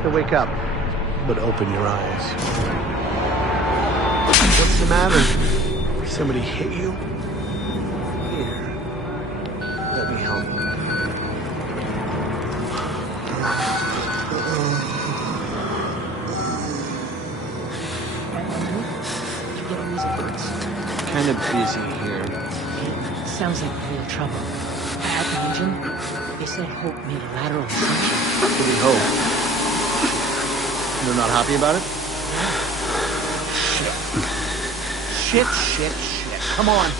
have to wake up. But open your eyes. What's the matter? Somebody hit you? Here. Let me help you. Kind of busy here. Sounds like real trouble. At the engine, they said Hope made a lateral ascension. What do we hope? They're not happy about it? Shit. Come on.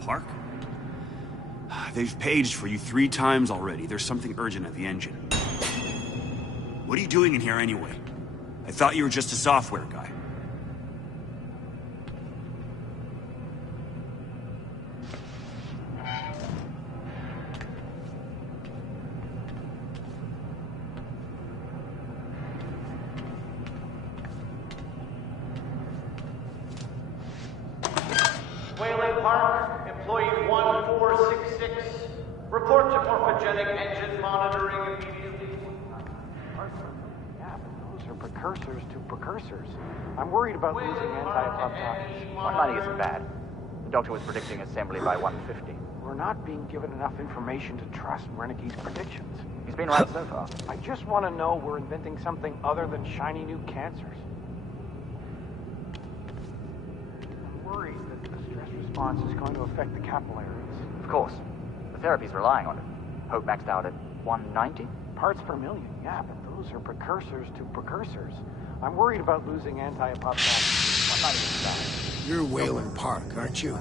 Park? They've paged for you 3 times already. There's something urgent at the engine. What are you doing in here anyway? I thought you were just a software guy. Park, employee 1466. Report to morphogenic engine monitoring immediately. Yeah, but those are precursors to precursors. I'm worried about losing anti-apoptosis. 190 isn't bad. The doctor was predicting assembly by 150. We're not being given enough information to trust Wernicke's predictions. He's been right so far. I just want to know we're inventing something other than shiny new cancers. I'm worried that the stress response is going to affect the capillaries. Of course. The therapy's relying on it. Hope maxed out at 190? Parts per million, yeah, but those are precursors to precursors. I'm worried about losing anti-apoptosis. 190 isn't bad. You're Wayland Park, aren't you?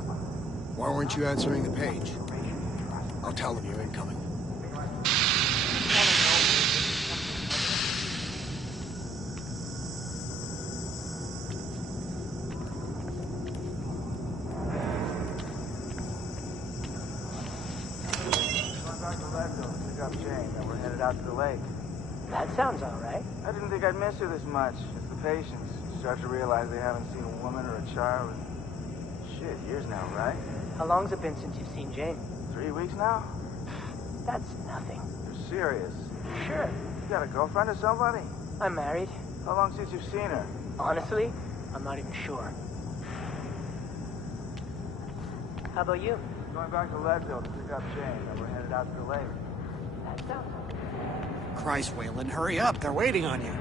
Why weren't you answering the page? I'll tell them you're incoming. Out to the lake. That sounds all right. I didn't think I'd miss her this much. It's the patients. Start to realize they haven't seen a woman or a child in, shit, years now, right? How long's it been since you've seen Jane? 3 weeks now? That's nothing. You're serious? Sure. You got a girlfriend or somebody? I'm married. How long since you've seen her? Honestly, I'm not even sure. How about you? Going back to Leadville to pick up Jane, and we're headed out to the lake. That sounds all right. Christ, Wayland, hurry up. They're waiting on you.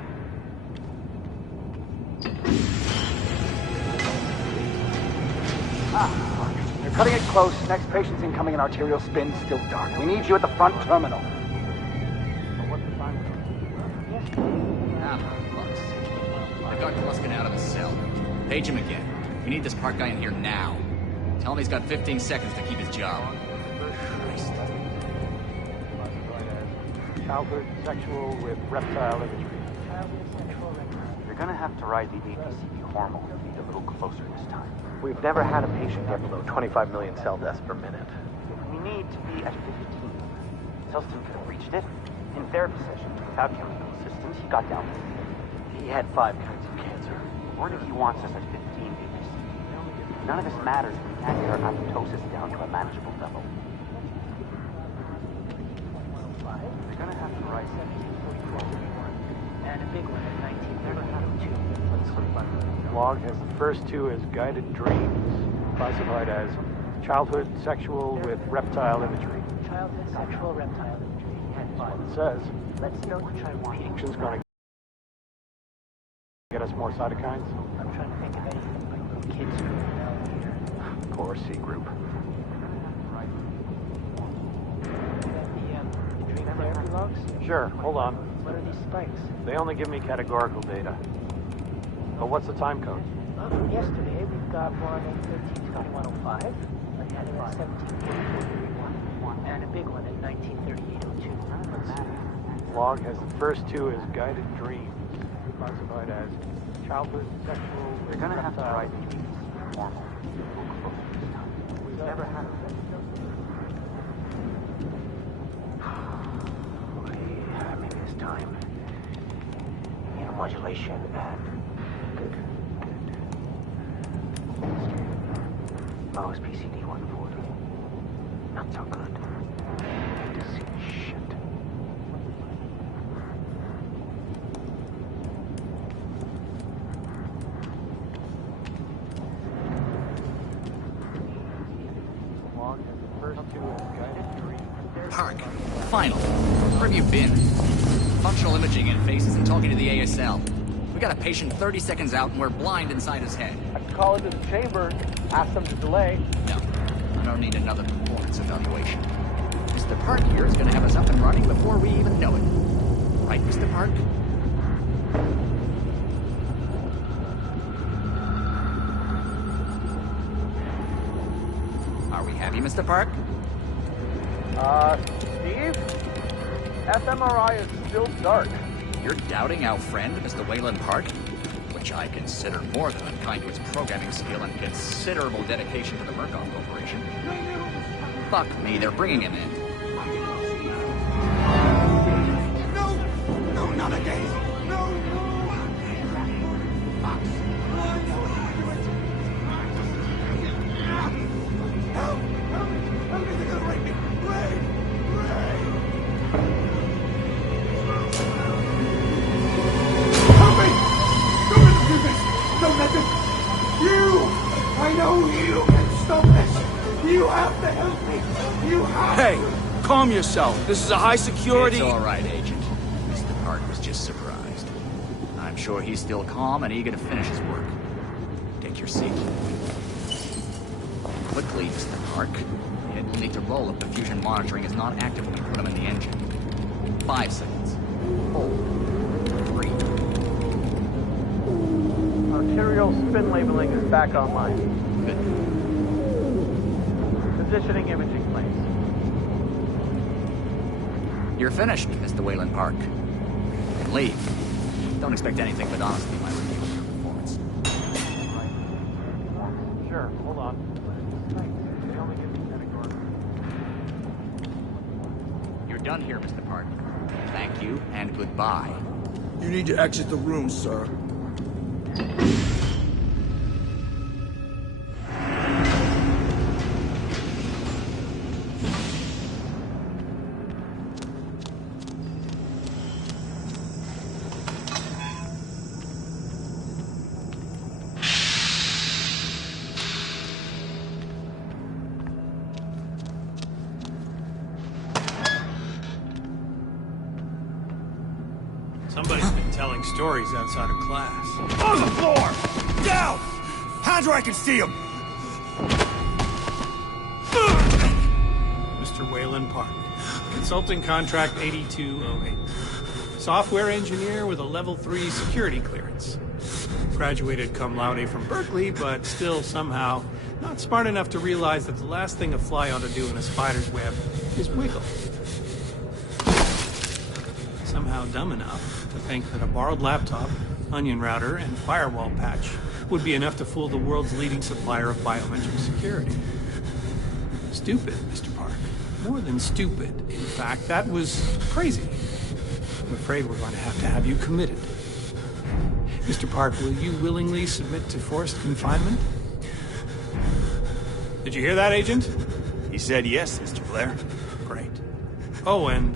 They're cutting it close. Next patient's incoming and arterial spin still dark. We need you at the front terminal. What's the time? The doctor must get out of the cell. Page him again. We need this Park guy in here now. Tell him he's got 15 seconds to keep his job. Childhood sexual with reptile imagery. You're gonna have to ride the APCP hormone to be a little closer this time. We've never had a patient get below 25 million cell deaths per minute. We need to be at 15. Selston could have reached it. In therapy sessions without chemical assistance, he got down to 15. He had 5 kinds of cancer. Wernicke wants us at 15 APCP. None of this matters when and your apoptosis down to a manageable level. They're gonna have to write 1744 And a big one at 1932. Log has the first two as guided dreams, classified as childhood sexual with reptile imagery. Childhood sexual reptile imagery. And That's what it says. let's not try repeating. Action's gonna get us more cytokines. I'm trying to think of anything like little kids screaming out here. Poor C group. The dream therapy logs? Sure, hold on. What are these spikes? They only give me categorical data. But what's the time code? From yesterday, we've got one at 132105, and at 174431, and a big one at 193802. Log has the first two as guided dreams, classified as childhood sexual with They're gonna have to reptile write formal. We've never had a maybe this time. Modulation and good. Mouse PCD 140. Not so good. Need to see shit. Log has the first two as guided dreams. Park. Final. Where have you been? Functional imaging in faces and talking to the ASL. We got a patient 30 seconds out and we're blind inside his head. I can call into the chamber, ask them to delay. No, I don't need another performance evaluation. Mr. Park here is gonna have us up and running before we even know it. Right, Mr. Park? Are we happy, Mr. Park? Steve? fMRI is still dark. You're doubting our friend, Mr. Wayland Park? Which I consider more than unkind to his programming skill and considerable dedication to the Murkoff Corporation. Fuck me, they're bringing him in. No, not again. No. Help! They're gonna rape me. Ray! Help me! Don't let them do this! Don't let them! You! I know you can stop this! You have to help me! You have Hey, calm yourself. This is a high security... It's all right, Agent. Mr. Park was just surprised. I'm sure he's still calm and eager to finish his work. Take your seat. Quickly, Mr. Park. It will need to roll if the fusion monitoring is not active when we put him in the engine. 5 seconds. 4. 3. Arterial spin labeling is back online. Good. Positioning imaging planes. You're finished, Mr. Wayland Park. You can leave. Don't expect anything but honesty in my review of your performance. Sure, hold on. They only give me categorical. You're done here, Mr. Park. Thank you, and goodbye. You need to exit the room, sir. Somebody's been telling stories outside of class. On the floor! Down! Hands where I can see them! Mr. Wayland Park. Consulting contract 8208. Software engineer with a level 3 security clearance. Graduated cum laude from Berkeley, but still somehow not smart enough to realize that the last thing a fly ought to do in a spider's web is wiggle. Somehow dumb enough to think that a borrowed laptop, onion router, and firewall patch would be enough to fool the world's leading supplier of biometric security. Stupid, Mr. Park. More than stupid. In fact, that was crazy. I'm afraid we're going to have you committed. Mr. Park, will you willingly submit to forced confinement? Did you hear that, Agent? He said yes, Mr. Blair. Great. Oh, and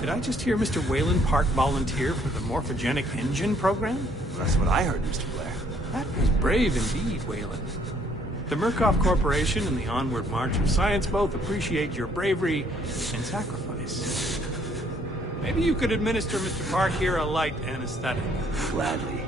did I just hear Mr. Wayland Park volunteer for the morphogenic engine program? Well, that's what I heard, Mr. Blair. That was brave indeed, Wayland. The Murkoff Corporation and the Onward March of Science both appreciate your bravery and sacrifice. Maybe you could administer Mr. Park here a light anesthetic. Gladly.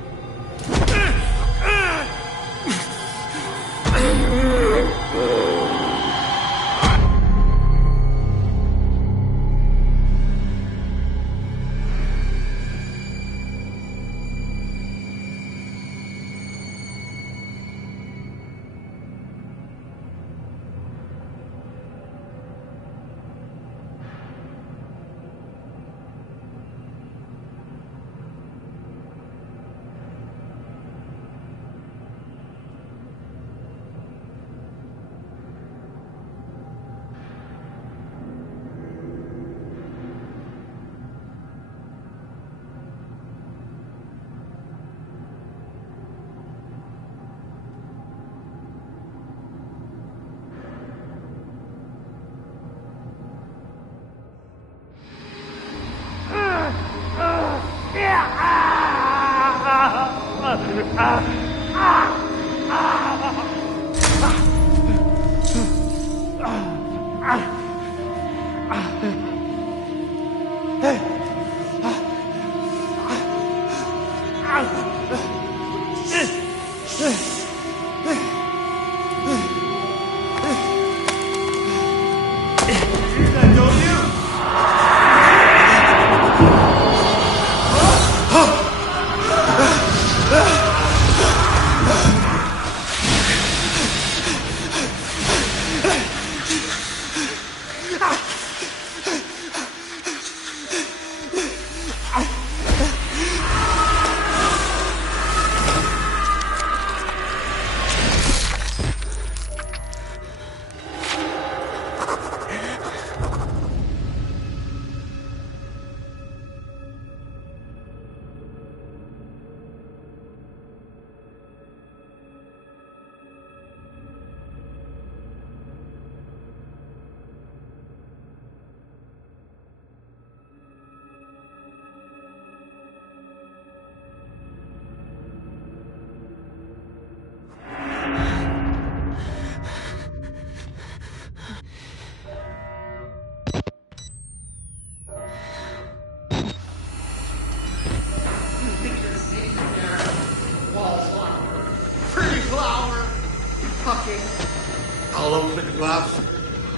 I'll open you up.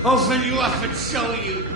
Open you up and show you.